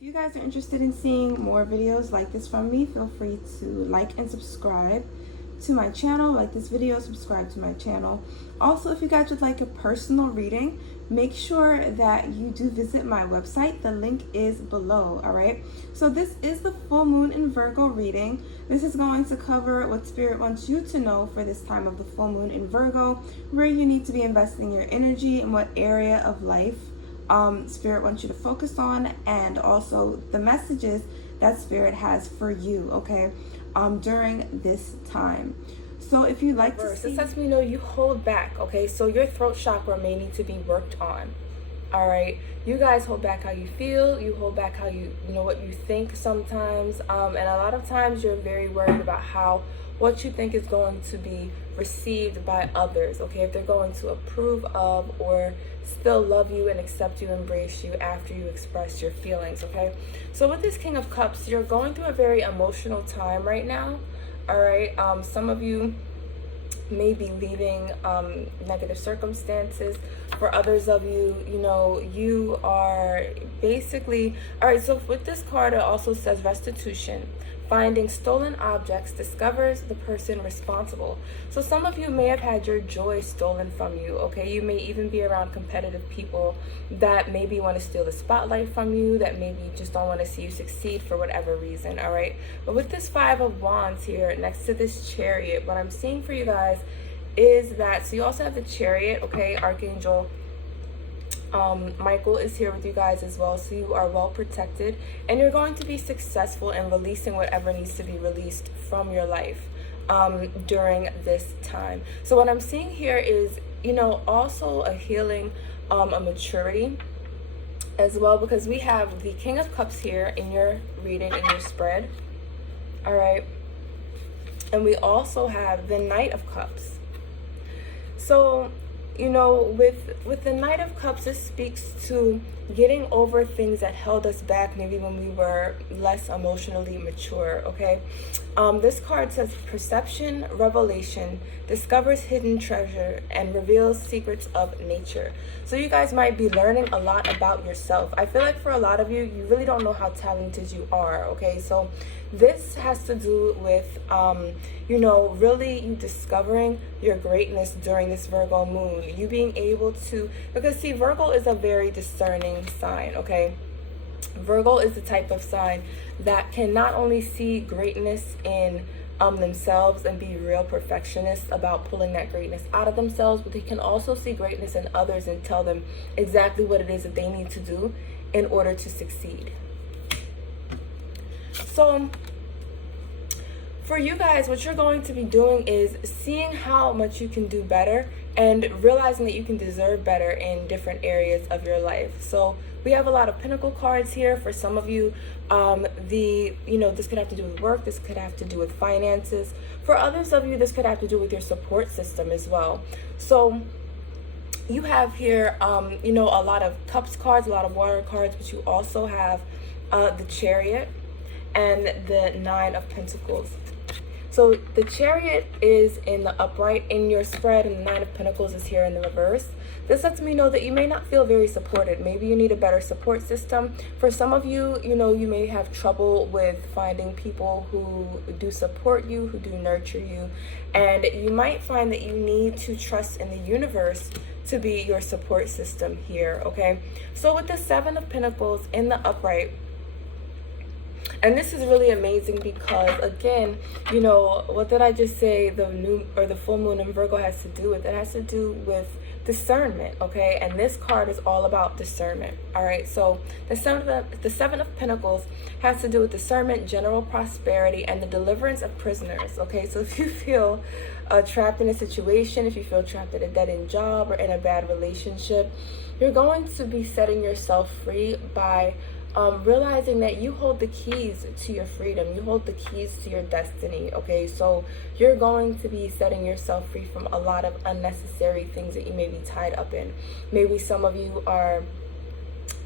If you guys are interested in seeing more videos like this from me, feel free to like and subscribe to my channel. Like this video, subscribe to my channel. Also, if you guys would like a personal reading, make sure that you do visit my website. The link is below. All right, so this is the full moon in Virgo reading. This is going to cover what Spirit wants you to know for this time of the full moon in Virgo, where you need to be investing your energy and what area of life Spirit wants you to focus on, and also the messages that Spirit has for you, okay, during this time. So if you'd like to see, this lets me know you hold back, okay? So your throat chakra may need to be worked on. All right, you guys hold back how you feel, you hold back how you know what you think sometimes, and a lot of times you're very worried about how what you think is going to be received by others, okay? If they're going to approve of or still love you and accept you, embrace you after you express your feelings, okay? So with this King of Cups, you're going through a very emotional time right now, all right? Some of you may be leaving negative circumstances. For others of you, you know, you are basically, all right, so with this card, it also says restitution. Finding stolen objects discovers the person responsible. So some of you may have had your joy stolen from you, okay? You may even be around competitive people that maybe want to steal the spotlight from you, that maybe just don't want to see you succeed for whatever reason, all right? But with this Five of Wands here next to this Chariot, what I'm seeing for you guys is that, so you also have the Chariot, okay? Archangel Michael is here with you guys as well, so you are well protected, and you're going to be successful in releasing whatever needs to be released from your life during this time. So what I'm seeing here is, you know, also a healing, a maturity as well, because we have the King of Cups here in your reading, in your spread, all right, and we also have the Knight of Cups. So you know, with the Knight of Cups, this speaks to getting over things that held us back, maybe when we were less emotionally mature, okay? This card says perception, revelation, discovers hidden treasure, and reveals secrets of nature. So you guys might be learning a lot about yourself. I feel like for a lot of you, you really don't know how talented you are, okay? So this has to do with, you know, really you discovering your greatness during this Virgo moon. You being able to, because see, Virgo is a very discerning sign, okay? Virgo is the type of sign that can not only see greatness in themselves and be real perfectionists about pulling that greatness out of themselves, but they can also see greatness in others and tell them exactly what it is that they need to do in order to succeed. So for you guys, what you're going to be doing is seeing how much you can do better and realizing that you can deserve better in different areas of your life. So we have a lot of Pentacle cards here. For some of you, this could have to do with work. This could have to do with finances. For others of you, this could have to do with your support system as well. So you have here, a lot of Cups cards, a lot of Water cards, but you also have the Chariot and the Nine of Pentacles. So the Chariot is in the upright in your spread, and the Nine of Pentacles is here in the reverse. This lets me know that you may not feel very supported. Maybe you need a better support system. For some of you, you may have trouble with finding people who do support you, who do nurture you. And you might find that you need to trust in the universe to be your support system here, okay? So with the Seven of Pentacles in the upright, and this is really amazing because, again, what did I just say the full moon in Virgo has to do with? It has to do with discernment, okay? And this card is all about discernment, all right? So the Seven of Pentacles has to do with discernment, general prosperity, and the deliverance of prisoners, okay? So if you feel trapped in a situation, if you feel trapped at a dead-end job or in a bad relationship, you're going to be setting yourself free by realizing that you hold the keys to your freedom. You hold the keys to your destiny, okay? So you're going to be setting yourself free from a lot of unnecessary things that you may be tied up in. Maybe some of you are,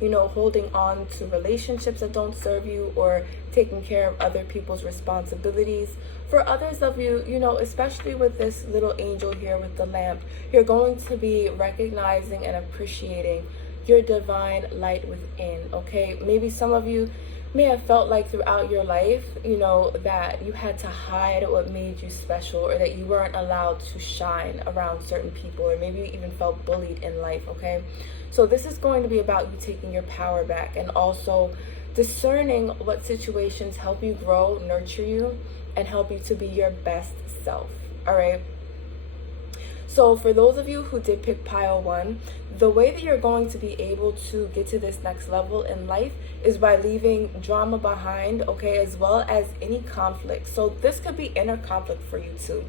holding on to relationships that don't serve you, or taking care of other people's responsibilities. For others of you, especially with this little angel here with the lamp, you're going to be recognizing and appreciating your divine light within, okay? Maybe some of you may have felt like throughout your life, that you had to hide what made you special, or that you weren't allowed to shine around certain people, or maybe you even felt bullied in life, okay? So this is going to be about you taking your power back, and also discerning what situations help you grow, nurture you, and help you to be your best self, all right? So for those of you who did pick pile 1, the way that you're going to be able to get to this next level in life is by leaving drama behind, okay, as well as any conflict. So this could be inner conflict for you too.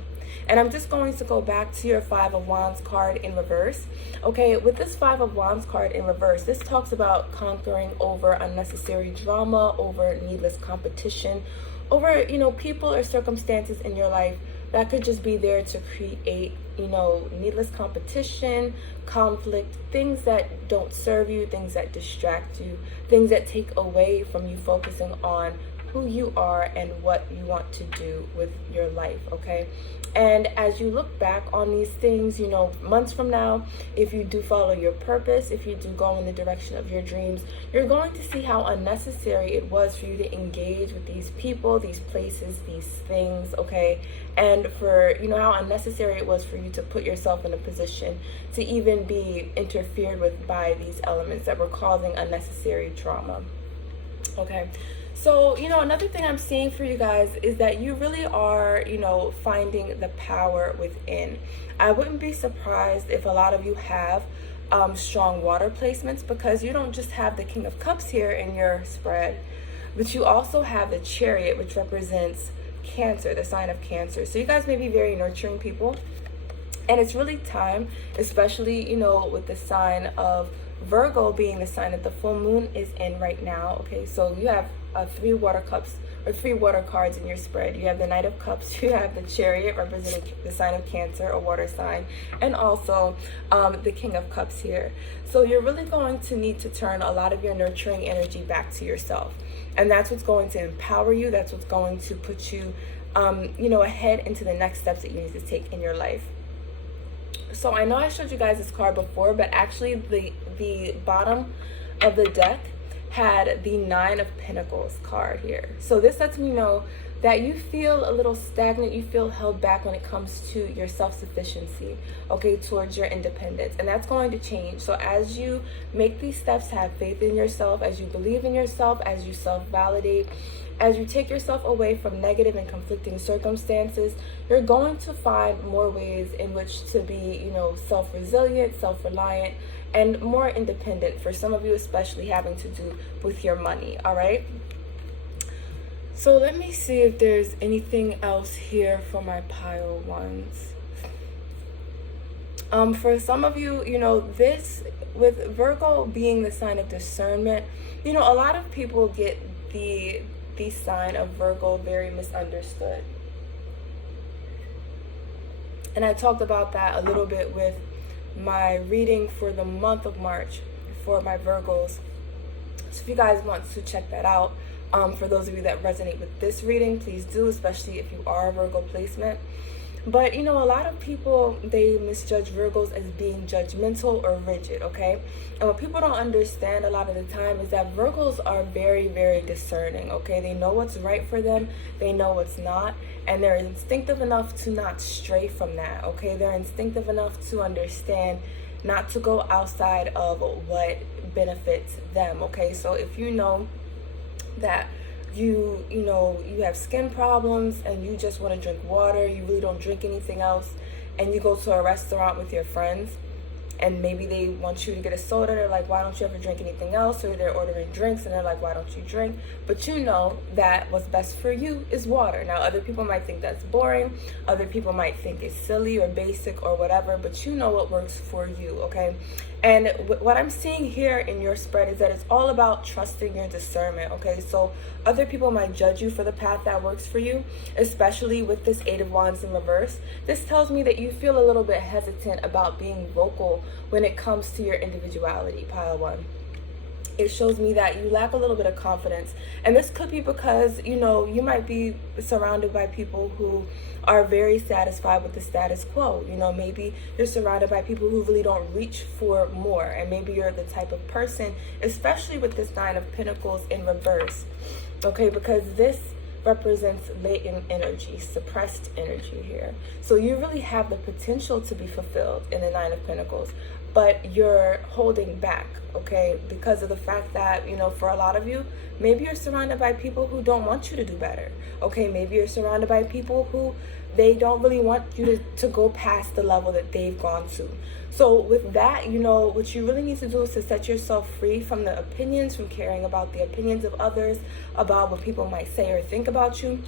And I'm just going to go back to your 5 of Wands card in reverse. Okay, with this 5 of Wands card in reverse, this talks about conquering over unnecessary drama, over needless competition, over, people or circumstances in your life that could just be there to create, needless competition, conflict, things that don't serve you, things that distract you, things that take away from you focusing on who you are and what you want to do with your life, okay? And as you look back on these things, months from now, if you do follow your purpose, if you do go in the direction of your dreams, you're going to see how unnecessary it was for you to engage with these people, these places, these things, okay? And for, how unnecessary it was for you to put yourself in a position to even be interfered with by these elements that were causing unnecessary trauma, okay? So, another thing I'm seeing for you guys is that you really are, finding the power within. I wouldn't be surprised if a lot of you have strong water placements, because you don't just have the King of Cups here in your spread, but you also have the Chariot, which represents Cancer, the sign of Cancer. So you guys may be very nurturing people. And it's really time, especially, with the sign of Virgo being the sign that the full moon is in right now. Okay, so you have 3 water cups, or 3 water cards in your spread. You have the Knight of Cups, you have the Chariot representing the sign of Cancer, a water sign, and also the King of Cups here. So you're really going to need to turn a lot of your nurturing energy back to yourself. And that's what's going to empower you. That's what's going to put you, ahead into the next steps that you need to take in your life. So I know I showed you guys this card before, but actually the bottom of the deck had the 9 of Pentacles card here. So this lets me know that you feel a little stagnant, you feel held back when it comes to your self-sufficiency, okay, towards your independence. And that's going to change. So as you make these steps, have faith in yourself, as you believe in yourself, as you self-validate, as you take yourself away from negative and conflicting circumstances, you're going to find more ways in which to be, self-resilient, self-reliant, and more independent, for some of you especially having to do with your money, all right? So let me see if there's anything else here for my pile ones. For some of you, this, with Virgo being the sign of discernment, a lot of people get the sign of Virgo very misunderstood. And I talked about that a little bit with my reading for the month of March for my Virgos. So if you guys want to check that out, for those of you that resonate with this reading, please do, especially if you are a Virgo placement. But, a lot of people, they misjudge Virgos as being judgmental or rigid, okay? And what people don't understand a lot of the time is that Virgos are very, very discerning, okay? They know what's right for them, they know what's not, and they're instinctive enough to not stray from that, okay? They're instinctive enough to understand not to go outside of what benefits them, okay? So if you know that you have skin problems and you just want to drink water, you really don't drink anything else, and you go to a restaurant with your friends and maybe they want you to get a soda, they're like, why don't you ever drink anything else? Or they're ordering drinks and they're like, why don't you drink? But you know that what's best for you is water. Now other people might think that's boring, other people might think it's silly or basic or whatever, but you know what works for you, okay? And what I'm seeing here in your spread is that it's all about trusting your discernment, okay? So other people might judge you for the path that works for you, especially with this 8 of Wands in reverse. This tells me that you feel a little bit hesitant about being vocal when it comes to your individuality, pile 1. it shows me that you lack a little bit of confidence. And this could be because, you know, you might be surrounded by people who are very satisfied with the status quo. You know, maybe you're surrounded by people who really don't reach for more. And maybe you're the type of person, especially with this Nine of Pentacles in reverse, okay, because this represents latent energy, suppressed energy here. So you really have the potential to be fulfilled in the Nine of Pentacles, but you're holding back, okay, because of the fact that, you know, for a lot of you, maybe you're surrounded by people who don't want you to do better, okay? Maybe you're surrounded by people who they don't really want you to go past the level that they've gone to. So with that, you know, what you really need to do is to set yourself free from the opinions, from caring about the opinions of others, about what people might say or think about you.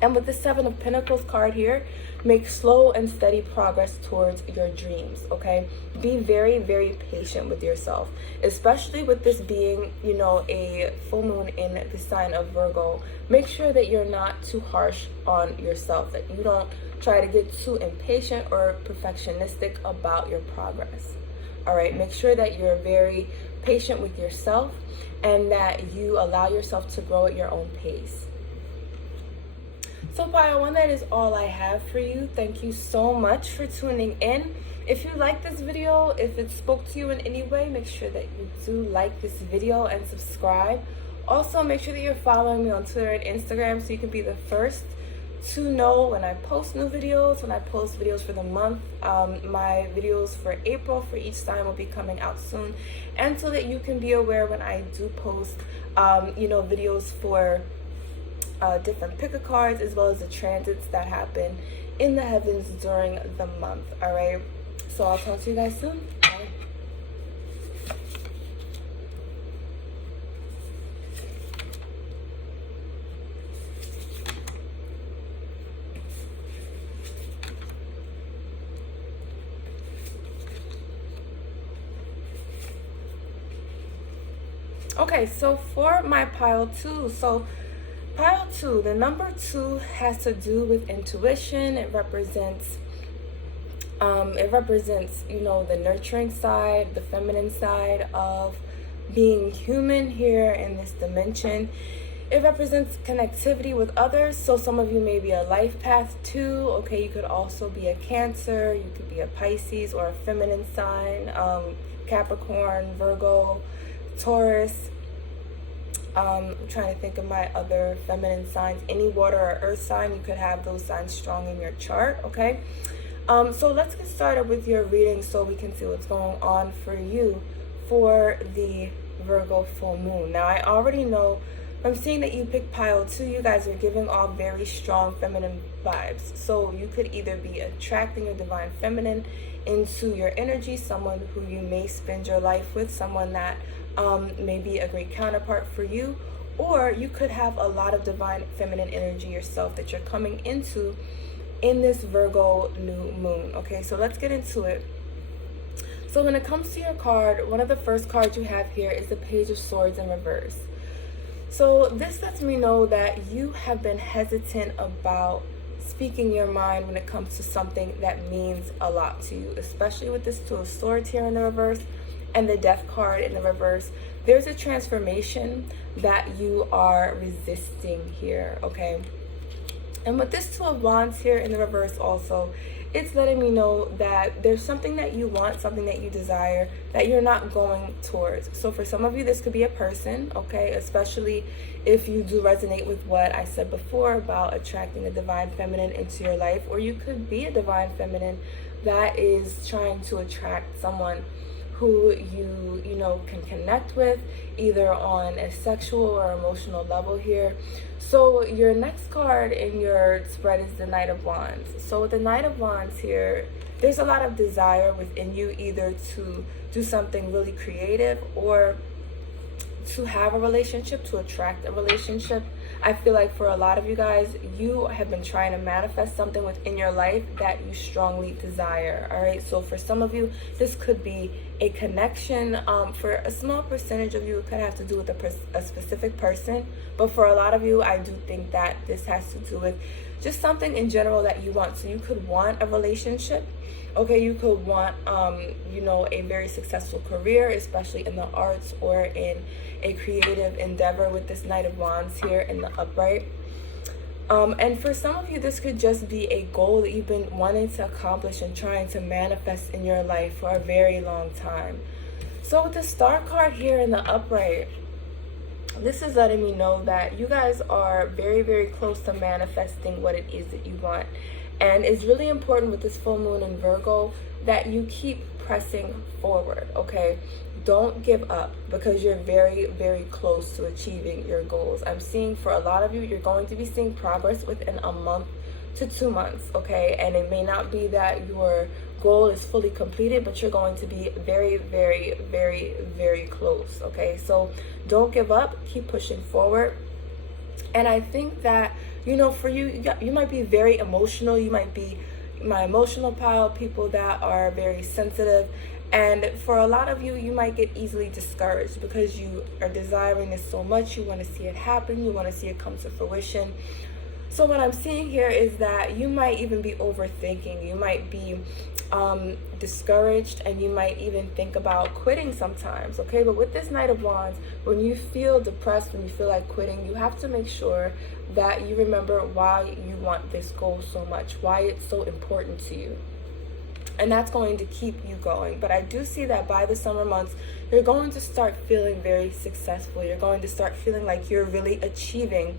And with the Seven of Pentacles card here, make slow and steady progress towards your dreams, okay? Be very, very patient with yourself, especially with this being, you know, a full moon in the sign of Virgo. Make sure that you're not too harsh on yourself, that you don't try to get too impatient or perfectionistic about your progress, all right? Make sure that you're very patient with yourself and that you allow yourself to grow at your own pace. So pile one, that is all I have for you. Thank you so much for tuning in. If you like this video, if it spoke to you in any way, make sure that you do like this video and subscribe. Also, make sure that you're following me on Twitter and Instagram so you can be the first to know when I post new videos, when I post videos for the month. My videos for April for each sign will be coming out soon, and so that you can be aware when I do post, you know, videos for different pick-a cards, as well as the transits that happen in the heavens during the month. All right, so I'll talk to you guys soon. Bye. Okay, so for my pile two, pile two, the number 2 has to do with intuition. It represents, you know, the nurturing side, the feminine side of being human here in this dimension. It represents connectivity with others. So some of you may be a life path 2. Okay, you could also be a Cancer. You could be a Pisces or a feminine sign, Capricorn, Virgo, Taurus. I'm trying to think of my other feminine signs. Any water or earth sign, you could have those signs strong in your chart, okay? So let's get started with your reading so we can see what's going on for you for the Virgo full moon. Now, I already know from seeing that you picked pile 2, you guys are giving off very strong feminine vibes. So you could either be attracting your divine feminine into your energy, someone who you may spend your life with, someone that may be a great counterpart for you, or you could have a lot of divine feminine energy yourself that you're coming into in this Virgo new moon. Okay, so let's get into it. So when it comes to your card, one of the first cards you have here is the Page of Swords in reverse. So this lets me know that you have been hesitant about speaking your mind when it comes to something that means a lot to you, especially with this Two of Swords here in the reverse and the Death card in the reverse. There's a transformation that you are resisting here, okay? And with this Two of Wands here in the reverse also, it's letting me know that there's something that you want, something that you desire, that you're not going towards. So for some of you, this could be a person, okay? Especially if you do resonate with what I said before about attracting a divine feminine into your life. Or you could be a divine feminine that is trying to attract someone who you know, can connect with, either on a sexual or emotional level here. So your next card in your spread is the Knight of Wands. So with the Knight of Wands here, there's a lot of desire within you, either to do something really creative or to have a relationship, to attract a relationship. I feel like for a lot of you guys, you have been trying to manifest something within your life that you strongly desire, all right? So for some of you, this could be a connection. For a small percentage of you, it could have to do with a specific person. But for a lot of you, I do think that this has to do with just something in general that you want. So you could want a relationship, Okay, you could want, you know, a very successful career, especially in the arts or in a creative endeavor with this Knight of Wands here in the upright. And for some of you, this could just be a goal that you've been wanting to accomplish and trying to manifest in your life for a very long time. So with the Star card here in the upright, this is letting me know that you guys are very, very close to manifesting what it is that you want. And it's really important with this full moon in Virgo that you keep pressing forward, okay? Don't give up, because you're very, very close to achieving your goals. I'm seeing for a lot of you, you're going to be seeing progress within a month to 2 months, okay? And it may not be that your goal is fully completed, but you're going to be very, very, very, very close, okay? So don't give up, keep pushing forward. And I think that, you know, for you, you might be very emotional. You might be my emotional pile, people that are very sensitive. And for a lot of you, you might get easily discouraged because you are desiring this so much. You want to see it happen. You want to see it come to fruition. So what I'm seeing here is that you might even be overthinking. You might be discouraged, and you might even think about quitting sometimes, okay? But with this Knight of Wands, when you feel depressed, when you feel like quitting, you have to make sure that you remember why you want this goal so much, why it's so important to you. And that's going to keep you going. But I do see that by the summer months, you're going to start feeling very successful. You're going to start feeling like you're really achieving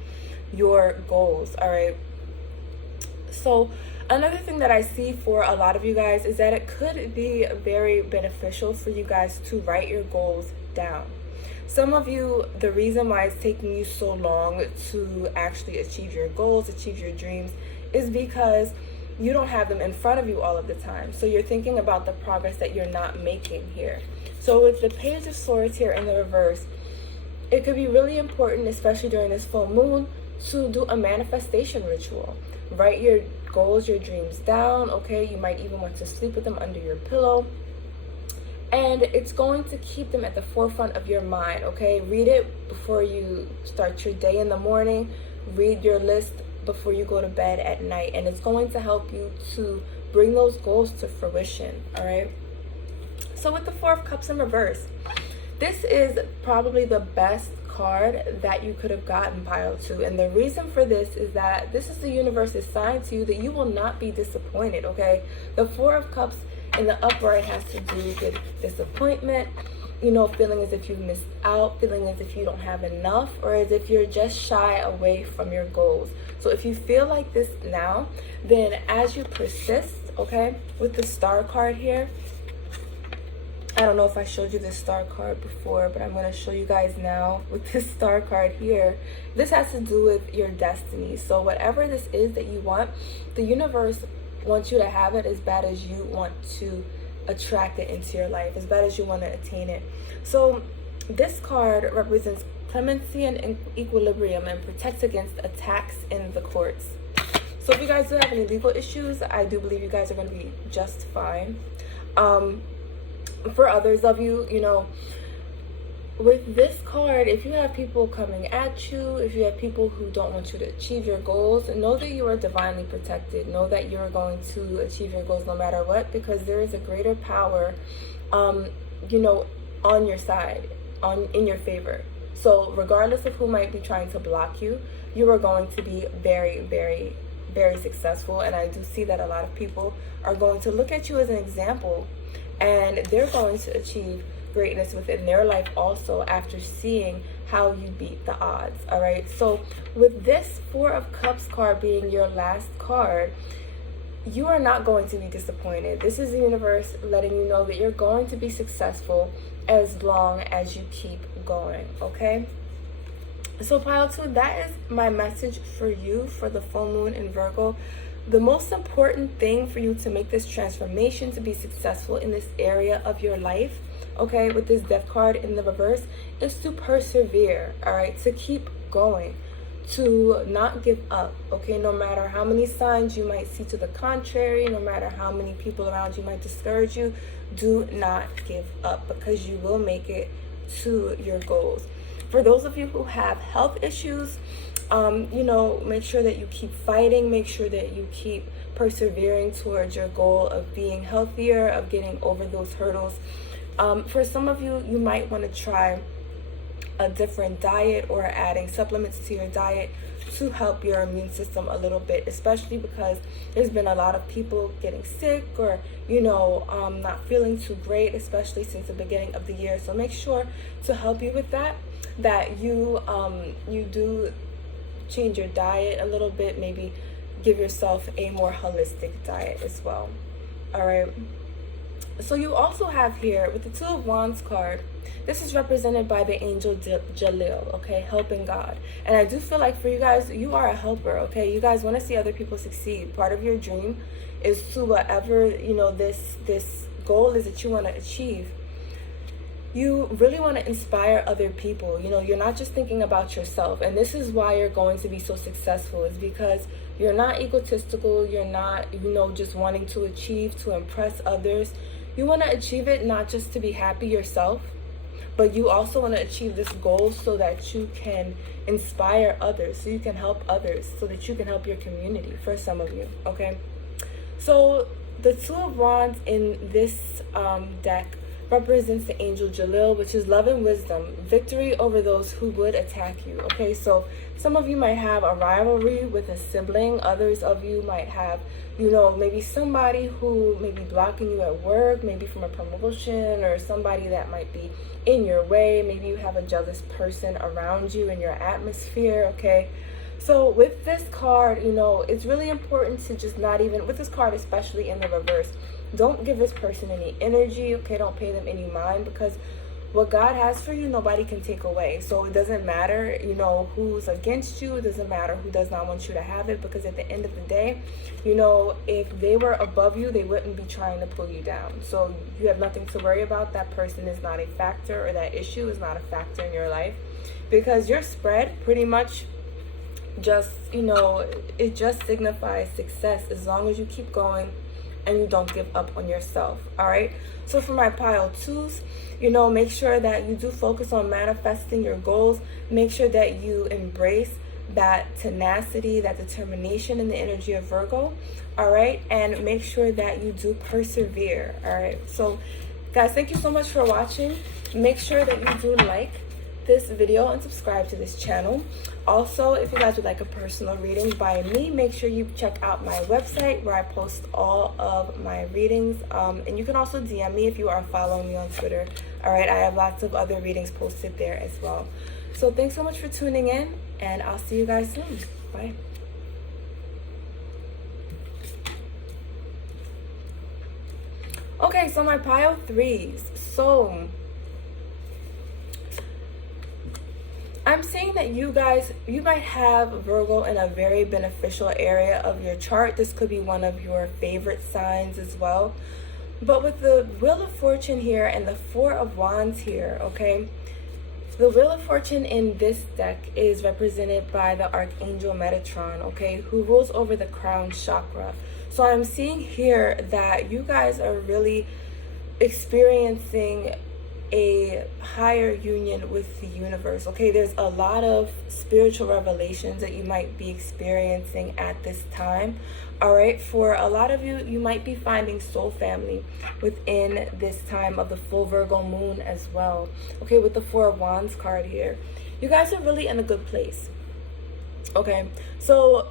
your goals, all right? So another thing that I see for a lot of you guys is that it could be very beneficial for you guys to write your goals down. Some of you, the reason why it's taking you so long to actually achieve your goals, achieve your dreams, is because you don't have them in front of you all of the time. So you're thinking about the progress that you're not making here. So with the Page of Swords here in the reverse, it could be really important, especially during this full moon, to do a manifestation ritual. Write your goals, your dreams down, okay? You might even want to sleep with them under your pillow. And it's going to keep them at the forefront of your mind, okay? Read it before you start your day in the morning. Read your list before you go to bed at night. And it's going to help you to bring those goals to fruition, all right? So with the Four of Cups in reverse, this is probably the best card that you could have gotten, pile 2. And the reason for this is that this is the universe's sign to you that you will not be disappointed, okay? The Four of Cups in the upright has to do with disappointment, you know, feeling as if you've missed out, feeling as if you don't have enough, or as if you're just shy away from your goals. So if you feel like this now, then as you persist, okay, with the Star card here, I don't know if I showed you this Star card before, but I'm going to show you guys now with this Star card here. This has to do with your destiny. So whatever this is that you want, the universe wants you to have it as bad as you want to attract it into your life, as bad as you want to attain it. So this card represents clemency and equilibrium and protects against attacks in the courts. So if you guys do have any legal issues, I do believe you guys are going to be just fine. For others of you, you know, with this card, if you have people coming at you, if you have people who don't want you to achieve your goals, know that you are divinely protected. Know that you're going to achieve your goals no matter what, because there is a greater power, you know, on your side, in your favor. So regardless of who might be trying to block you, you are going to be very, very, very successful. And I do see that a lot of people are going to look at you as an example, and they're going to achieve greatness within their life also after seeing how you beat the odds, all right? So with this Four of Cups card being your last card, you are not going to be disappointed. This is the universe letting you know that you're going to be successful as long as you keep going, okay? So pile 2, that is my message for you for the full moon in Virgo. The most important thing for you to make this transformation, to be successful in this area of your life, okay, with this Death card in the reverse, is to persevere, all right, to keep going, to not give up, okay, no matter how many signs you might see to the contrary, no matter how many people around you might discourage you, do not give up, because you will make it to your goals. For those of you who have health issues, you know, make sure that you keep fighting, make sure that you keep persevering towards your goal of being healthier, of getting over those hurdles. For some of you, you might want to try a different diet or adding supplements to your diet to help your immune system a little bit, especially because there's been a lot of people getting sick or not feeling too great, especially since the beginning of the year. So make sure to help you with that you do change your diet a little bit, maybe give yourself a more holistic diet as well. All right, so you also have here with the Two of Wands card, this is represented by the angel Jalil, okay, helping God. And I do feel like for you guys, you are a helper, okay? You guys want to see other people succeed. Part of your dream is to whatever, this goal is that you want to achieve. You really want to inspire other people. You're not just thinking about yourself. And this is why you're going to be so successful, is because you're not egotistical. You're not, just wanting to achieve, to impress others. You want to achieve it not just to be happy yourself, but you also want to achieve this goal so that you can inspire others, so you can help others, so that you can help your community, for some of you, okay? So the Two of Wands in this deck represents the angel Jalil, which is love and wisdom, victory over those who would attack you, okay? So some of you might have a rivalry with a sibling. Others of you might have, maybe somebody who may be blocking you at work, maybe from a promotion, or somebody that might be in your way. Maybe you have a jealous person around you in your atmosphere, okay? So with this card, it's really important to just not even, with this card especially in the reverse, don't give this person any energy, okay? Don't pay them any mind, because what God has for you, nobody can take away. So it doesn't matter, who's against you. It doesn't matter who does not want you to have it, because at the end of the day, if they were above you, they wouldn't be trying to pull you down. So you have nothing to worry about. That person is not a factor, or that issue is not a factor in your life, because your spread pretty much just, it just signifies success as long as you keep going and you don't give up on yourself. All right, so for my pile twos, make sure that you do focus on manifesting your goals. Make sure that you embrace that tenacity, that determination in the energy of Virgo. All right, and make sure that you do persevere. All right, so guys, thank you so much for watching. Make sure that you do like this video and subscribe to this channel. Also, if you guys would like a personal reading by me, make sure you check out my website where I post all of my readings, and you can also DM me if you are following me on Twitter. All right, I have lots of other readings posted there as well. So thanks so much for tuning in, and I'll see you guys soon. Bye. Okay, so my pile threes. So I'm seeing that you might have Virgo in a very beneficial area of your chart. This could be one of your favorite signs as well. But with the Wheel of Fortune here and the Four of Wands here, okay, the Wheel of Fortune in this deck is represented by the Archangel Metatron, okay, who rules over the crown chakra. So I'm seeing here that you guys are really experiencing a higher union with the universe, okay? There's a lot of spiritual revelations that you might be experiencing at this time. All right, for a lot of you, you might be finding soul family within this time of the full Virgo moon as well, okay? With the Four of Wands card here, you guys are really in a good place, okay? So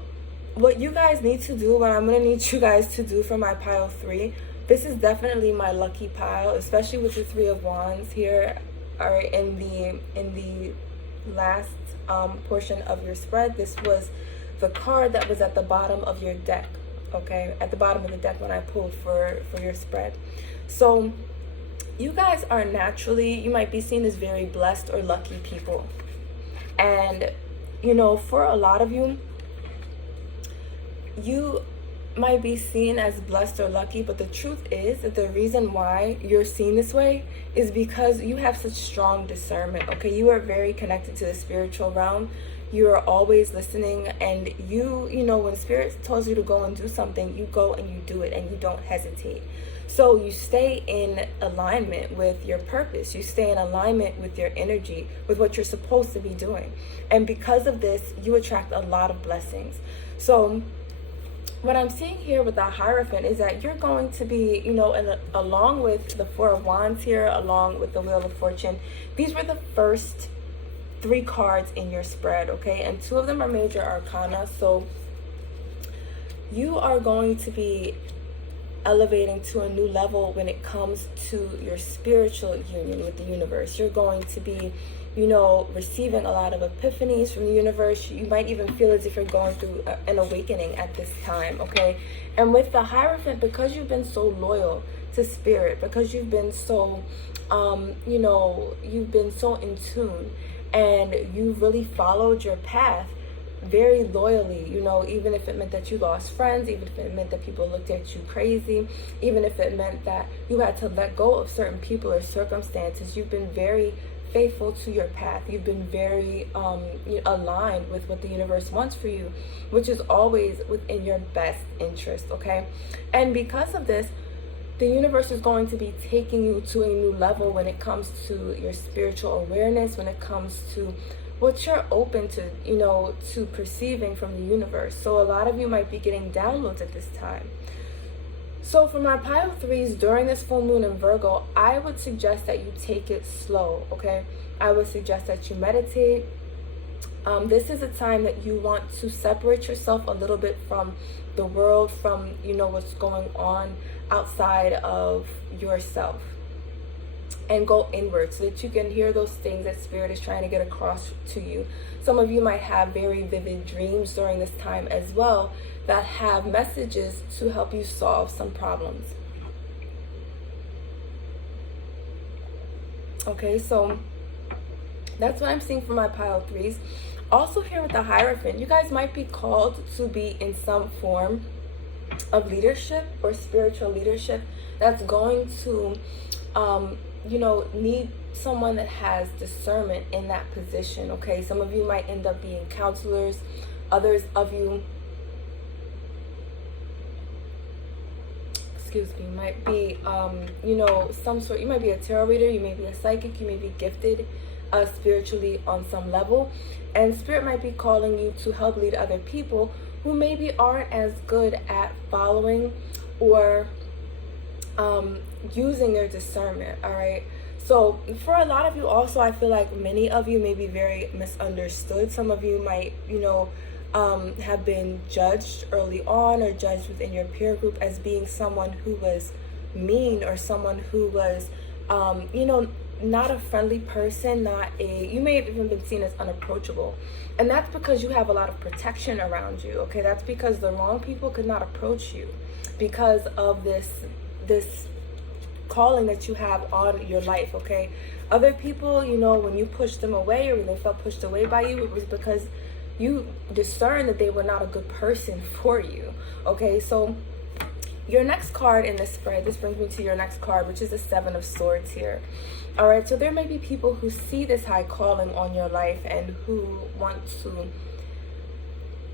what you guys need to do, what I'm gonna need you guys to do for my pile three, this is definitely my lucky pile, especially with the Three of Wands here, all right, in the last portion of your spread. This was the card that was at the bottom of your deck, okay, at the bottom of the deck when I pulled for your spread. So you guys are naturally, you might be seen as very blessed or lucky people. And, for a lot of you, you might be seen as blessed or lucky, but the truth is that the reason why you're seen this way is because you have such strong discernment, okay? You are very connected to the spiritual realm. You are always listening, and you when Spirit tells you to go and do something, you go and you do it, and you don't hesitate. So you stay in alignment with your purpose. You stay in alignment with your energy, with what you're supposed to be doing. And because of this, you attract a lot of blessings. So what I'm seeing here with the Hierophant is that you're going to be, along with the Four of Wands here, along with the Wheel of Fortune, these were the first 3 cards in your spread, okay? And 2 of them are major arcana, so you are going to be elevating to a new level when it comes to your spiritual union with the universe. You're going to be, receiving a lot of epiphanies from the universe. You might even feel as if you're going through an awakening at this time, okay? And with the Hierophant, because you've been so loyal to spirit, because you've been so, you've been so in tune, and you really followed your path very loyally, even if it meant that you lost friends, even if it meant that people looked at you crazy, even if it meant that you had to let go of certain people or circumstances. You've been very faithful to your path. You've been very aligned with what the universe wants for you, which is always within your best interest, okay? And because of this, the universe is going to be taking you to a new level when it comes to your spiritual awareness, when it comes to what you're open to, to perceiving from the universe. So a lot of you might be getting downloads at this time. So for my pile 3s during this full moon in Virgo, I would suggest that you take it slow, okay? I would suggest that you meditate. This is a time that you want to separate yourself a little bit from the world, from, what's going on outside of yourself, and go inward so that you can hear those things that Spirit is trying to get across to you. Some of you might have very vivid dreams during this time as well that have messages to help you solve some problems. Okay, so that's what I'm seeing for my pile 3s. Also here with the Hierophant, you guys might be called to be in some form of leadership or spiritual leadership that's going to need someone that has discernment in that position, okay? Some of you might end up being counselors. Others of you, might be, some sort, you might be a tarot reader, you may be a psychic, you may be gifted spiritually on some level. And Spirit might be calling you to help lead other people who maybe aren't as good at following or using their discernment, all right? So for a lot of you also, I feel like many of you may be very misunderstood. Some of you might, have been judged early on or judged within your peer group as being someone who was mean or someone who was, not a friendly person, you may have even been seen as unapproachable. And that's because you have a lot of protection around you, okay? That's because the wrong people could not approach you because of this calling that you have on your life, okay? Other people, when you pushed them away or when they felt pushed away by you, it was because you discerned that they were not a good person for you, okay? So your next card in this spread, this brings me to your next card, which is the 7 of Swords here. All right, so there may be people who see this high calling on your life and who want to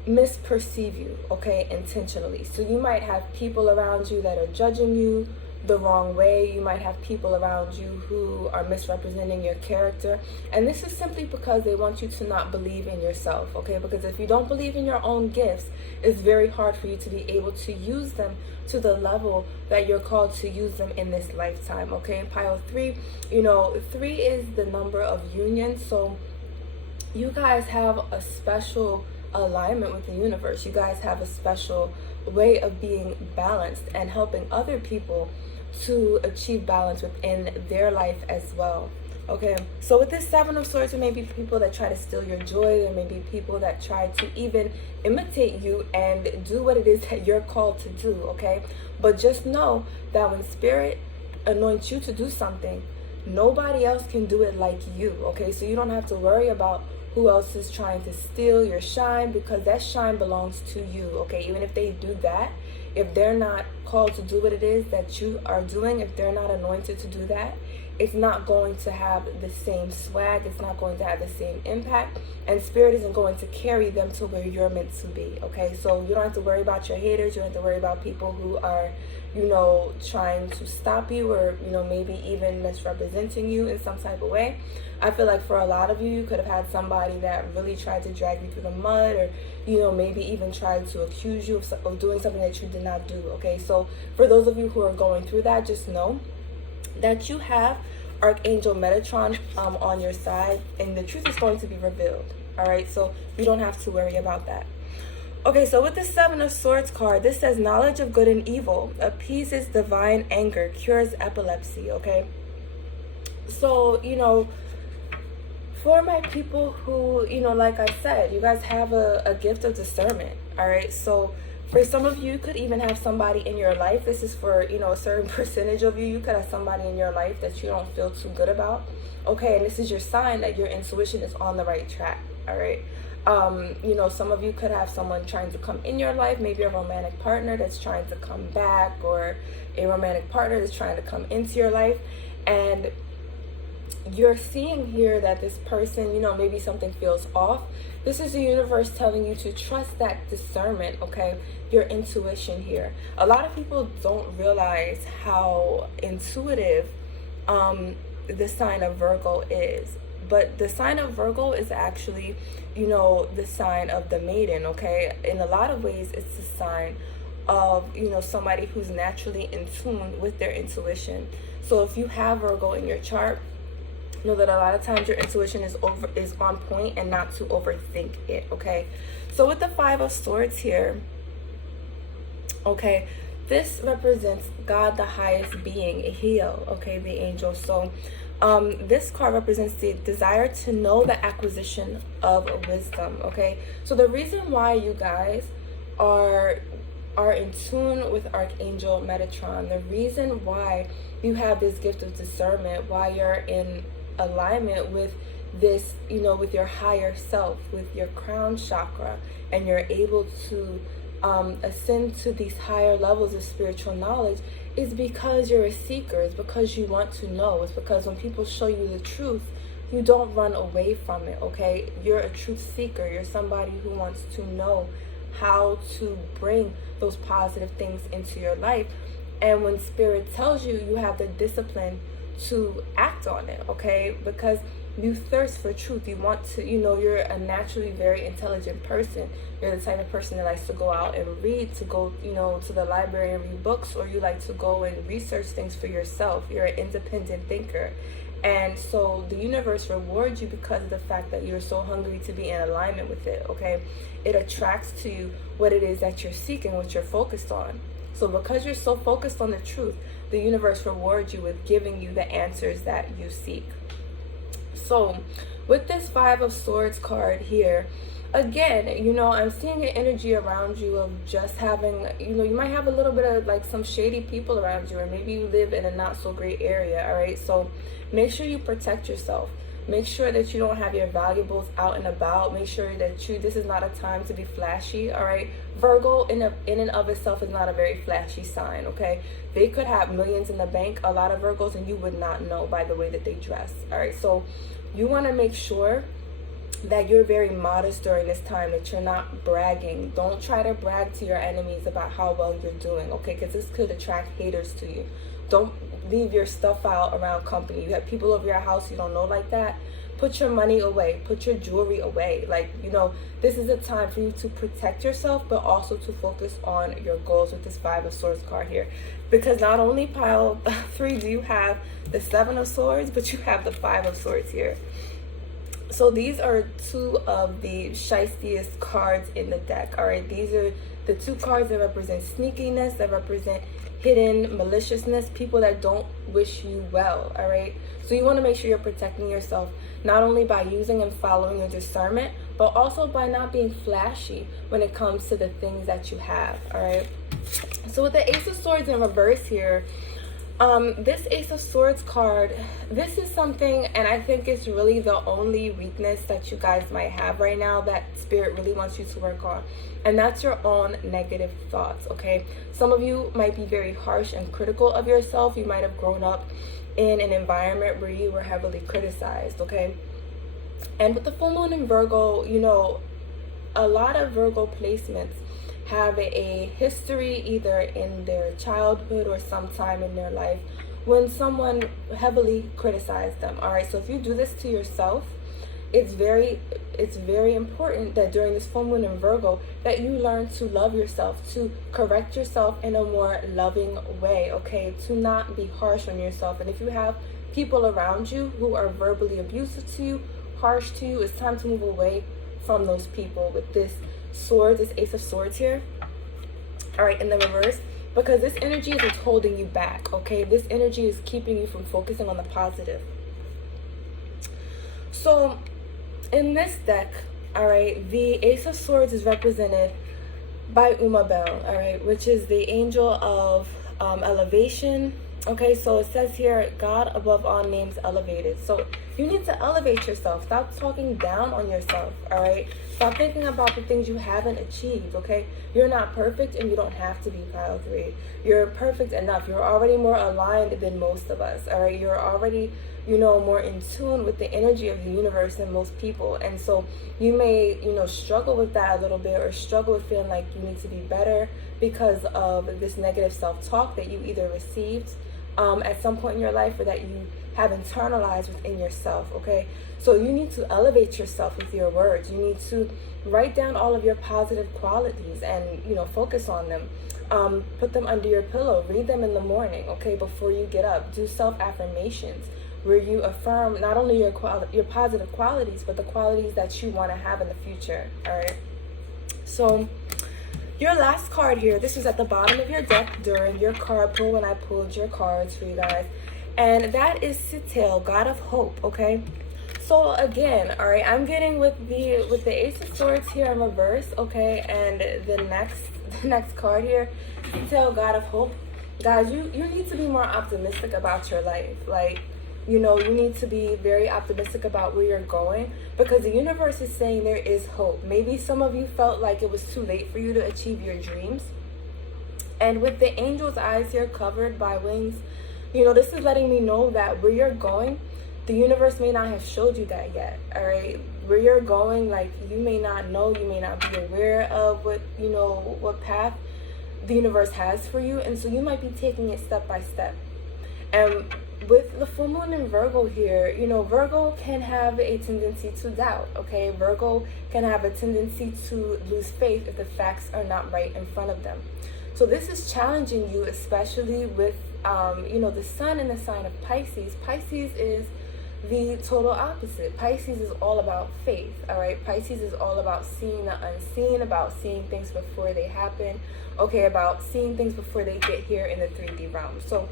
misperceive you, okay, intentionally. So you might have people around you that are judging you the wrong way. You might have people around you who are misrepresenting your character, and this is simply because they want you to not believe in yourself, okay? Because if you don't believe in your own gifts, it's very hard for you to be able to use them to the level that you're called to use them in this lifetime, okay? Pile 3, 3 is the number of union, so you guys have a special alignment with the universe. You guys have a special way of being balanced and helping other people to achieve balance within their life as well, okay? So with this 7 of Swords, there may be people that try to steal your joy. There may be people that try to even imitate you and do what it is that you're called to do, okay? But just know that when Spirit anoints you to do something, nobody else can do it like you, okay? So you don't have to worry about who else is trying to steal your shine, because that shine belongs to you, okay? Even if they do that, if they're not called to do what it is that you are doing, if they're not anointed to do that, it's not going to have the same swag, it's not going to have the same impact, and Spirit isn't going to carry them to where you're meant to be, okay? So you don't have to worry about your haters, you don't have to worry about people who are, you know, trying to stop you, or, you know, maybe even misrepresenting you in some type of way. I feel like for a lot of you, you could have had somebody that really tried to drag you through the mud, or, you know, maybe even tried to accuse you of doing something that you did not do, okay? So for those of you who are going through that, just know that you have Archangel Metatron on your side, and the truth is going to be revealed, all right? So you don't have to worry about that. Okay, so with the Seven of Swords card, this says knowledge of good and evil, appeases divine anger, cures epilepsy, okay? So, you know, for my people who, you know, like I said, you guys have a gift of discernment, all right? So for some of you, could even have somebody in your life. This is for, you know, a certain percentage of you. You could have somebody in your life that you don't feel too good about, okay? And this is your sign that your intuition is on the right track, all right? You know, some of you could have someone trying to come in your life, maybe a romantic partner that's trying to come back, or a romantic partner that's trying to come into your life. And you're seeing here that this person, you know, maybe something feels off. This is the universe telling you to trust that discernment, okay? Your intuition here. A lot of people don't realize how intuitive the sign of Virgo is. But the sign of Virgo is actually, you know, the sign of the maiden, okay? In a lot of ways, it's the sign of, you know, somebody who's naturally in tune with their intuition. So if you have Virgo in your chart, know that a lot of times your intuition is on point, and not to overthink it, okay? So with the Five of Swords here, okay, this represents God, the highest being, Hiel, okay, the angel. So this card represents the desire to know the acquisition of wisdom, okay? So the reason why you guys are in tune with Archangel Metatron, the reason why you have this gift of discernment, why you're in alignment with this, you know, with your higher self, with your crown chakra, and you're able to ascend to these higher levels of spiritual knowledge, is because you're a seeker. It's because you want to know. It's because when people show you the truth, you don't run away from it, okay? You're a truth seeker. You're somebody who wants to know how to bring those positive things into your life. And when Spirit tells you, you have the discipline to act on it, okay? Because you thirst for truth. You want to, you know, you're a naturally very intelligent person. You're the type of person that likes to go out and read, to go, you know, to the library and read books, or you like to go and research things for yourself. You're an independent thinker. And so the universe rewards you because of the fact that you're so hungry to be in alignment with it, okay? It attracts to you what it is that you're seeking, what you're focused on. So because you're so focused on the truth, the universe rewards you with giving you the answers that you seek. So with this Five of Swords card here, again, you know, I'm seeing an energy around you of just having, you know, you might have a little bit of like some shady people around you, or maybe you live in a not so great area, all right? So make sure you protect yourself. Make sure that you don't have your valuables out and about. Make sure that this is not a time to be flashy, all right? Virgo in and of itself is not a very flashy sign, okay? They could have millions in the bank, a lot of Virgos, and you would not know by the way that they dress, all right? So you want to make sure that you're very modest during this time, that you're not bragging. Don't try to brag to your enemies about how well you're doing, okay? Because this could attract haters to you. Don't leave your stuff out around company. You have people over your house you don't know like that. Put your money away. Put your jewelry away. Like, you know, this is a time for you to protect yourself, but also to focus on your goals with this Five of Swords card here. Because not only pile 3 do you have the Seven of Swords, but you have the Five of Swords here. So these are 2 of the shystiest cards in the deck, all right? These are the 2 cards that represent sneakiness, that represent hidden maliciousness, people that don't wish you well, all right? So you want to make sure you're protecting yourself, not only by using and following your discernment, but also by not being flashy when it comes to the things that you have, all right? So with the Ace of Swords in reverse here, this Ace of Swords card, this is something, and I think it's really the only weakness that you guys might have right now that Spirit really wants you to work on, and that's your own negative thoughts, okay? Some of you might be very harsh and critical of yourself. You might have grown up in an environment where you were heavily criticized, okay? And with the full moon in Virgo, you know, a lot of Virgo placements have a history either in their childhood or sometime in their life when someone heavily criticized them. All right, so if you do this to yourself, it's very important that during this full moon in Virgo that you learn to love yourself, to correct yourself in a more loving way, okay? To not be harsh on yourself. And if you have people around you who are verbally abusive to you, harsh to you, it's time to move away from those people. With this sword, this Ace of Swords here, all right, in the reverse, because this energy is holding you back, okay? This energy is keeping you from focusing on the positive. So in this deck, all right, the Ace of Swords is represented by Umabel, all right, which is the angel of elevation. Okay, so it says here, God above all names elevated. So you need to elevate yourself. Stop talking down on yourself, all right? Stop thinking about the things you haven't achieved, okay? You're not perfect and you don't have to be, pile 3. You're perfect enough. You're already more aligned than most of us, all right? You're already, more in tune with the energy of the universe than most people. And so you may, struggle with that a little bit, or struggle with feeling like you need to be better because of this negative self-talk that you either received at some point in your life or that you have internalized within yourself, okay? So you need to elevate yourself with your words. You need to write down all of your positive qualities and, focus on them. Put them under your pillow. Read them in the morning, okay, before you get up. Do self-affirmations where you affirm not only your positive qualities, but the qualities that you want to have in the future, all right? So your last card here, this was at the bottom of your deck during your card pull when I pulled your cards for you guys. And that is Sitel, God of Hope, okay? So again, all right, I'm getting with the Ace of Swords here in reverse, okay? And the next card here, Sitel, God of Hope. Guys, you need to be more optimistic about your life. Like, you need to be very optimistic about where you're going, because the universe is saying there is hope. Maybe some of you felt like it was too late for you to achieve your dreams. And with the angel's eyes here covered by wings, this is letting me know that where you're going, the universe may not have showed you that yet, all right? Where you're going, like, you may not know, you may not be aware of what path the universe has for you. And so you might be taking it step by step. And with the full moon in Virgo here, Virgo can have a tendency to doubt, okay? Virgo can have a tendency to lose faith if the facts are not right in front of them. So this is challenging you, especially with, the sun in the sign of Pisces. Pisces is the total opposite. Pisces is all about faith, all right? Pisces is all about seeing the unseen, about seeing things before they happen, okay? About seeing things before they get here in the 3D realm. So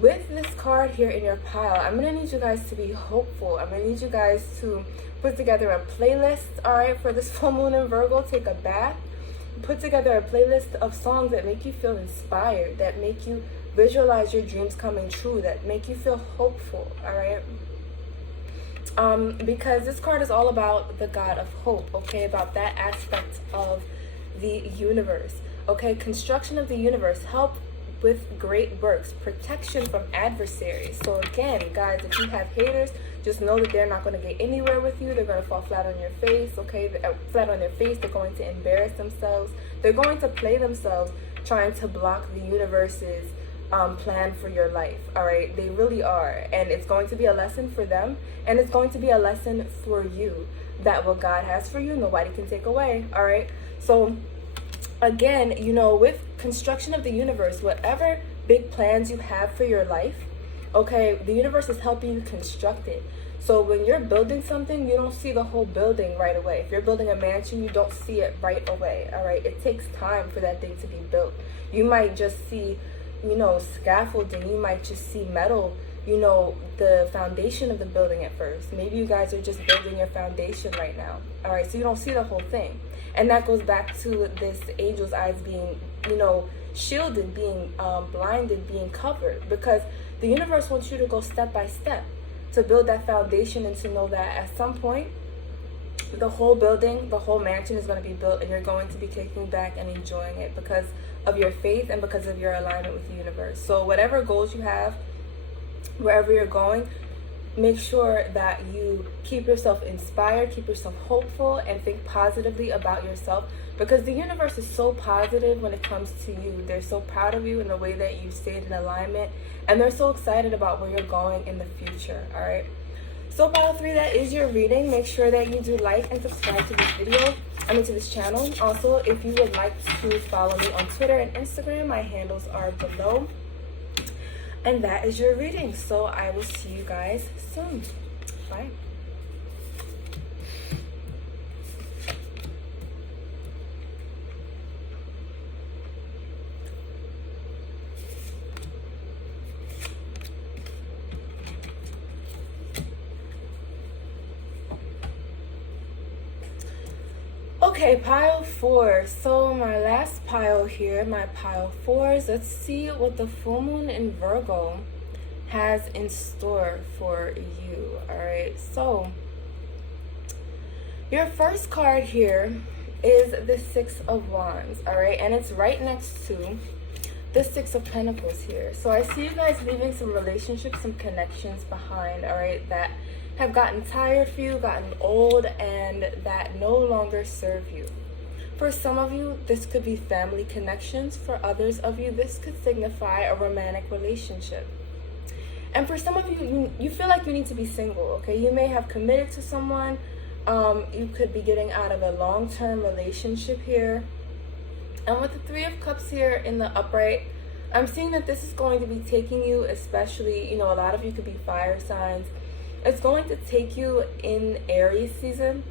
with this card here in your pile, I'm going to need you guys to be hopeful. I'm going to need you guys to put together a playlist, all right, for this full moon in Virgo. Take a bath. Put together a playlist of songs that make you feel inspired, that make you visualize your dreams coming true, that make you feel hopeful, all right? Because this card is all about the God of hope, okay? About that aspect of the universe, okay? Construction of the universe, help with great works, protection from adversaries. So again, guys, if you have haters, just know that they're not going to get anywhere with you. They're going to fall flat on your face, okay? Flat on their face. They're going to embarrass themselves. They're going to play themselves trying to block the universe's plan for your life, all right? They really are. And it's going to be a lesson for them, and it's going to be a lesson for you, that what God has for you, nobody can take away, all right? So again, with construction of the universe, whatever big plans you have for your life, okay, the universe is helping you construct it. So when you're building something, you don't see the whole building right away. If you're building a mansion, you don't see it right away, all right? It takes time for that thing to be built. You might just see, scaffolding. You might just see metal, the foundation of the building at first. Maybe you guys are just building your foundation right now, all right? So you don't see the whole thing. And that goes back to this angel's eyes being, shielded, being blinded, being covered, because the universe wants you to go step by step to build that foundation, and to know that at some point, the whole building, the whole mansion is going to be built, and you're going to be kicking back and enjoying it because of your faith and because of your alignment with the universe. So whatever goals you have, wherever you're going, make sure that you keep yourself inspired, keep yourself hopeful, and think positively about yourself, because the universe is so positive when it comes to you. They're so proud of you in the way that you stayed in alignment, and they're so excited about where you're going in the future. All right. So pile 3, that is your reading. Make sure that you do like and subscribe to this video, to this channel. Also, if you would like to follow me on Twitter and Instagram, my handles are below. And that is your reading. So I will see you guys soon. Bye. Okay, pile 4. So my last pile here, my pile 4s. Let's see what the full moon in Virgo has in store for you. All right, so your first card here is the 6 of Wands. All right, and it's right next to the 6 of Pentacles here. So I see you guys leaving some relationships, some connections behind, all right, that have gotten tired for you, gotten old, and that no longer serve you. For some of you, this could be family connections. For others of you, this could signify a romantic relationship. And for some of you, you feel like you need to be single, okay? You may have committed to someone. You could be getting out of a long-term relationship here. And with the 3 of Cups here in the upright, I'm seeing that this is going to be taking you, especially, a lot of you could be fire signs. It's going to take you in Aries season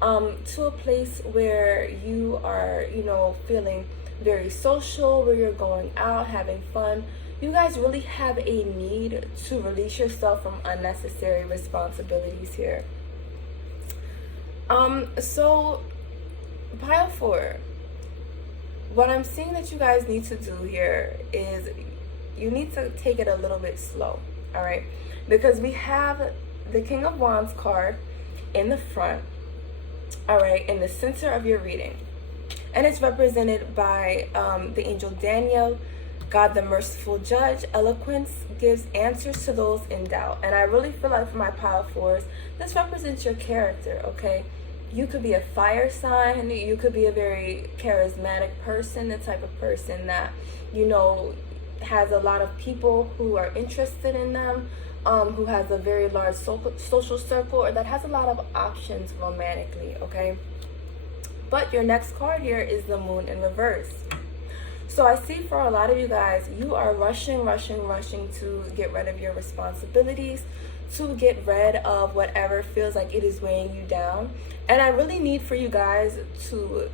to a place where you are, feeling very social, where you're going out, having fun. You guys really have a need to release yourself from unnecessary responsibilities here. So pile 4. What I'm seeing that you guys need to do here is you need to take it a little bit slow, all right? Because we have the King of Wands card in the front, all right, in the center of your reading. And it's represented by the angel Daniel, God the merciful judge. Eloquence gives answers to those in doubt. And I really feel like for my pile 4s, this represents your character, okay? You could be a fire sign. You could be a very charismatic person, the type of person that, has a lot of people who are interested in them, who has a very large social circle, or that has a lot of options romantically, okay? But your next card here is the moon in reverse. So I see for a lot of you guys, you are rushing to get rid of your responsibilities, to get rid of whatever feels like it is weighing you down. And I really need for you guys to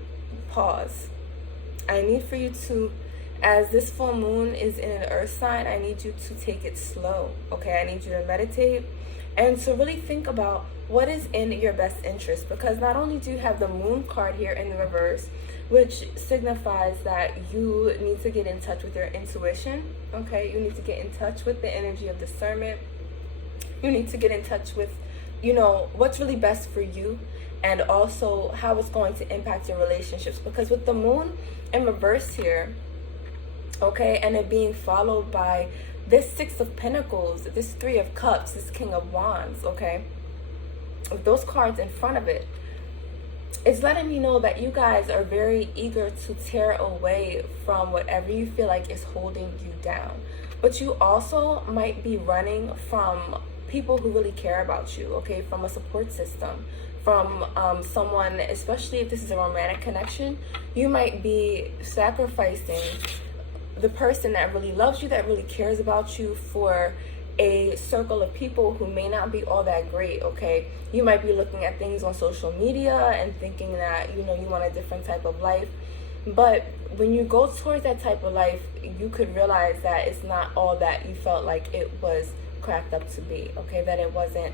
pause. I need for you to, as this full moon is in an earth sign, I need you to take it slow, okay? I need you to meditate and to really think about what is in your best interest, because not only do you have the moon card here in the reverse, which signifies that you need to get in touch with your intuition, okay? You need to get in touch with the energy of discernment. You need to get in touch with, what's really best for you, and also how it's going to impact your relationships. Because with the moon in reverse here, okay, and it being followed by this 6 of Pentacles, this 3 of Cups, this King of Wands, okay, with those cards in front of it, it's letting me know that you guys are very eager to tear away from whatever you feel like is holding you down. But you also might be running from people who really care about you, okay, from a support system, from someone, especially if this is a romantic connection. You might be sacrificing the person that really loves you, that really cares about you, for a circle of people who may not be all that great, okay? You might be looking at things on social media and thinking that, you want a different type of life. But when you go towards that type of life, you could realize that it's not all that you felt like it was cracked up to be, okay? That it wasn't,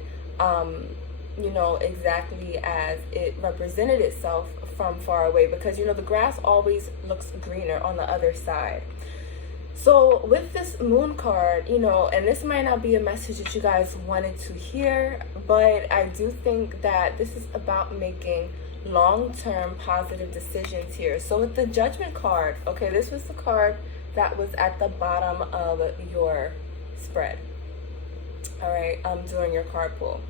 exactly as it represented itself from far away. Because, the grass always looks greener on the other side. So with this moon card, and this might not be a message that you guys wanted to hear, but I do think that this is about making long-term positive decisions here. So with the Judgment card, okay, this was the card that was at the bottom of your spread. all right, during your card pull.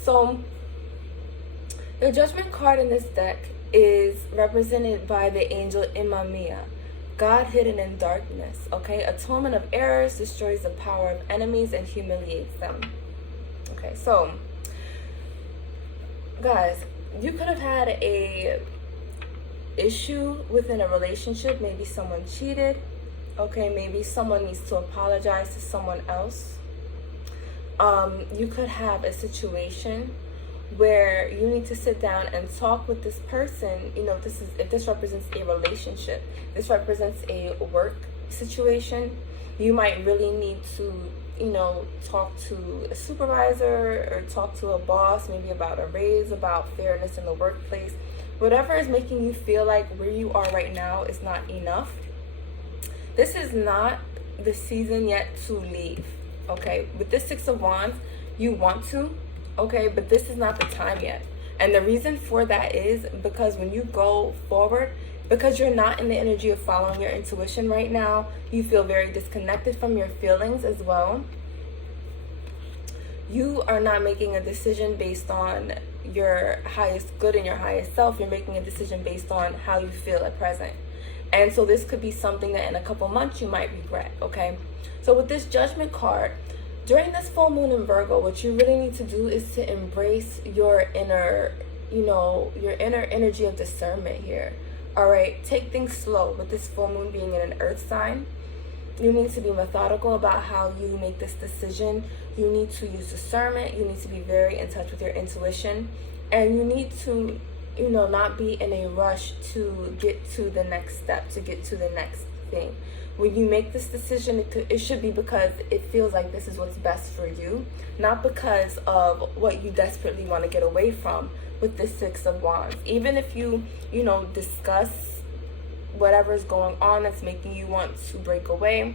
So the Judgment card in this deck is represented by the angel Imamia, God hidden in darkness, okay? Atonement of errors destroys the power of enemies and humiliates them. Okay, so, guys, you could have had a issue within a relationship. Maybe someone cheated, okay? Maybe someone needs to apologize to someone else. You could have a situation where you need to sit down and talk with this person. You know, if this represents a relationship, this represents a work situation, you might really need to, you know, talk to a supervisor or talk to a boss, maybe about a raise, about fairness in the workplace. Whatever is making you feel like where you are right now is not enough, this is not the season yet to leave, okay? With this Six of Wands, you want to, okay, but this is not the time yet. And the reason for that is because when you go forward, because you're not in the energy of following your intuition right now, you feel very disconnected from your feelings as well. You are not making a decision based on your highest good and your highest self. You're making a decision based on how you feel at present. And so this could be something that in a couple months you might regret, okay? So with this Judgment card, during this full moon in Virgo, what you really need to do is to embrace your inner, you know, your inner energy of discernment here. All right, take things slow. With this full moon being in an earth sign, you need to be methodical about how you make this decision. You need to use discernment. You need to be very in touch with your intuition. And you need to, you know, not be in a rush to get to the next step, to get to the next thing. When you make this decision, it should be because it feels like this is what's best for you, not because of what you desperately want to get away from with this Six of Wands. Even if you know, discuss whatever's going on that's making you want to break away,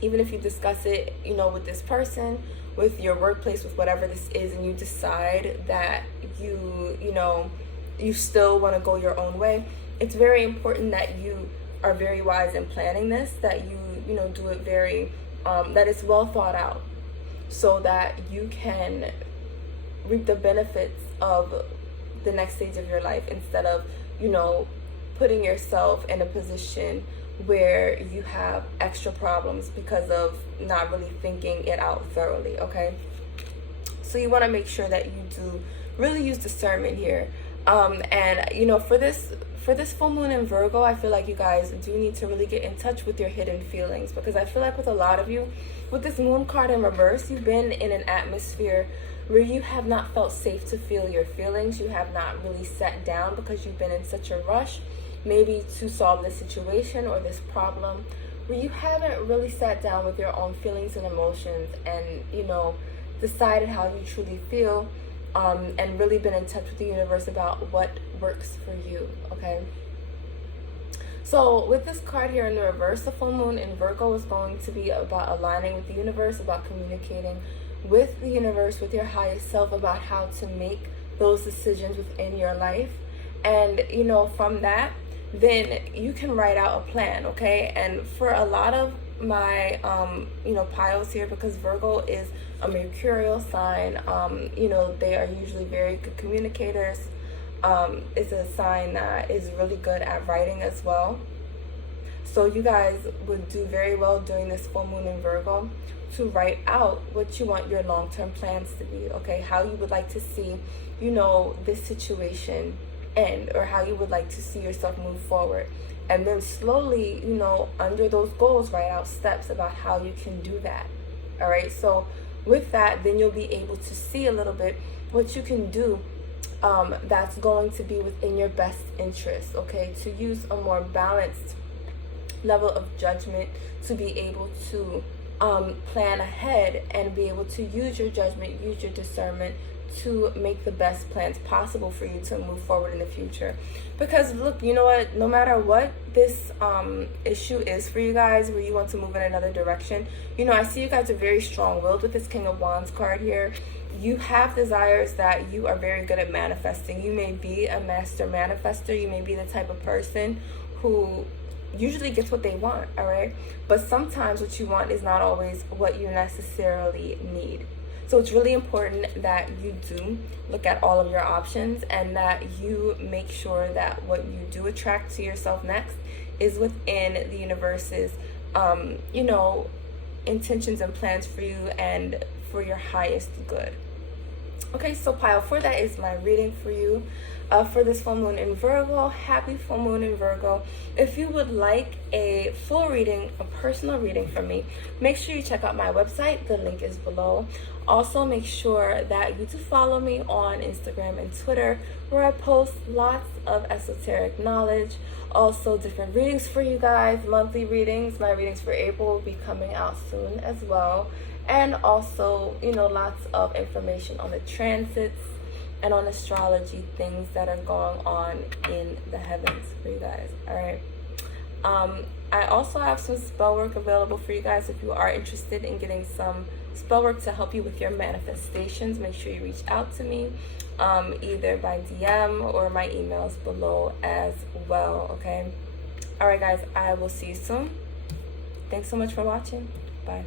even if you discuss it, you know, with this person, with your workplace, with whatever this is, and you decide that you know, you still want to go your own way, it's very important that you are very wise in planning this, that you know, do it very, that it's well thought out, so that you can reap the benefits of the next stage of your life, instead of, you know, putting yourself in a position where you have extra problems because of not really thinking it out thoroughly, okay? So you want to make sure that you do really use discernment here. And, you know, for this full moon in Virgo, I feel like you guys do need to really get in touch with your hidden feelings, because I feel like with a lot of you, with this moon card in reverse, you've been in an atmosphere where you have not felt safe to feel your feelings. You have not really sat down because you've been in such a rush, maybe to solve this situation or this problem, where you haven't really sat down with your own feelings and emotions and, you know, decided how you truly feel, and really been in touch with the universe about what works for you, okay? So with this card here in the reverse, the full moon in Virgo is going to be about aligning with the universe, about communicating with the universe, with your highest self, about how to make those decisions within your life. And, you know, from that, then you can write out a plan, okay? And for a lot of my, you know, piles here, because Virgo is a mercurial sign, you know, they are usually very good communicators. It's a sign that is really good at writing as well. So you guys would do very well during this full moon in Virgo to write out what you want your long-term plans to be, okay? How you would like to see, you know, this situation end, or how you would like to see yourself move forward. And then slowly, you know, under those goals, write out steps about how you can do that. All right, so with that, then you'll be able to see a little bit what you can do, that's going to be within your best interest, okay? To use a more balanced level of judgment, to be able to plan ahead and be able to use your judgment, use your discernment to make the best plans possible for you to move forward in the future. Because look, you know what, no matter what this issue is for you guys, where you want to move in another direction, you know, I see you guys are very strong-willed with this King of Wands card here. You have desires that you are very good at manifesting. You may be a master manifester. You may be the type of person who usually gets what they want, all right? But sometimes what you want is not always what you necessarily need. So it's really important that you do look at all of your options, and that you make sure that what you do attract to yourself next is within the universe's, intentions and plans for you and for your highest good. Okay, so Pile, for that is my reading for you for this full moon in Virgo. Happy full moon in Virgo. If you would like a full reading, a personal reading from me, make sure you check out my website. The link is below. Also, make sure that you do follow me on Instagram and Twitter, where I post lots of esoteric knowledge. Also, different readings for you guys, monthly readings. My readings for April will be coming out soon as well. And also, lots of information on the transits and on astrology, things that are going on in the heavens for you guys. All right. I also have some spell work available for you guys. If you are interested in getting some spell work to help you with your manifestations, make sure you reach out to me, either by DM or my emails below as well. Okay. All right, guys. I will see you soon. Thanks so much for watching. Bye.